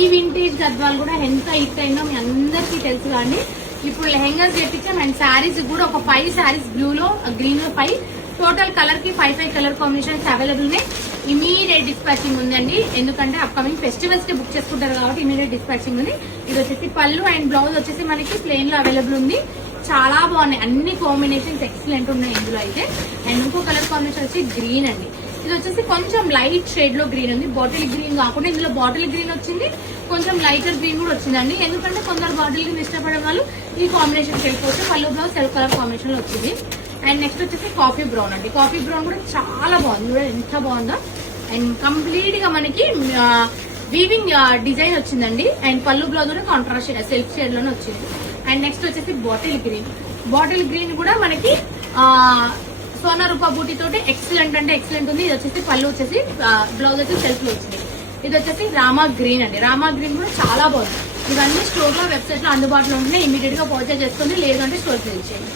ఈ వింటేజ్ గద్వాలు కూడా ఎంత హిట్ అయిందో మీ అందరికీ తెలుసు కానీ ఇప్పుడు లెహెంగాస్ చేపించాం అండ్ శారీస్ కూడా ఒక 5 శారీస్ బ్లూలో గ్రీన్ లో 5 టోటల్ కలర్ కి 5 కలర్ కాంబినేషన్స్ అవైలబుల్ ఉన్నాయి. ఇమీడియట్ డిస్పాచింగ్ ఉందండి, ఎందుకంటే అప్కమింగ్ ఫెస్టివల్స్ కి బుక్ చేసుకుంటారు కాబట్టి ఇమీడియట్ డిస్పాచింగ్ ఉంది. ఇది వచ్చేసి పళ్ళు అండ్ బ్లౌజ్ వచ్చేసి మనకి ప్లెయిన్ లో అవైలబుల్ ఉంది. చాలా బాగున్నాయి, అన్ని కాంబినేషన్స్ ఎక్సలెంట్ ఉన్నాయి ఇందులో అయితే. అండ్ ఇంకో కలర్ కాంబినేషన్ వచ్చి గ్రీన్ అండి. ఇది వచ్చేసి కొంచెం లైట్ షేడ్ లో గ్రీన్ ఉంది, బాటిల్ గ్రీన్ కాకుండా ఇందులో బాటిల్ గ్రీన్ వచ్చింది, కొంచెం లైటర్ గ్రీన్ కూడా వచ్చిందండి. ఎందుకంటే కొందరు బాటిల్ గ్రీన్ ఇష్టపడే వాళ్ళు ఈ కాంబినేషన్ వెళ్ళిపోతే పళ్ళు బ్లౌజ్ సెల్ఫ్ కలర్ కాంబినేషన్ లో వచ్చింది. అండ్ నెక్స్ట్ వచ్చేసి కాఫీ బ్రౌన్ అండి. కాఫీ బ్రౌన్ కూడా చాలా బాగుంది, కూడా ఎంత బాగుందో. అండ్ కంప్లీట్ గా మనకి వీవింగ్ డిజైన్ వచ్చిందండి. అండ్ పళ్ళు బ్లౌజ్ కూడా కాంట్రాస్ట్ సెల్ఫ్ షేడ్ లోనే వచ్చింది. అండ్ నెక్స్ట్ వచ్చేసి బాటిల్ గ్రీన్. బాటిల్ గ్రీన్ కూడా మనకి సోనా రూపా బూటీ తోటి ఎక్సలెంట్ అంటే ఎక్సలెంట్ ఉంది. ఇది వచ్చేసి పళ్ళు వచ్చేసి బ్లౌజ్ వచ్చేసి సెల్ఫ్ లో వచ్చింది. ఇది వచ్చేసి రామా గ్రీన్ అండి. రామా గ్రీన్ కూడా చాలా బాగుంది. ఇవన్నీ స్టోర్ లో వెబ్సైట్ లో అందుబాటులో ఉంటున్నాయి. ఇమీడియట్ గా పర్చేజ్ చేసుకోండి, లేదంటే స్టోర్ చేయండి.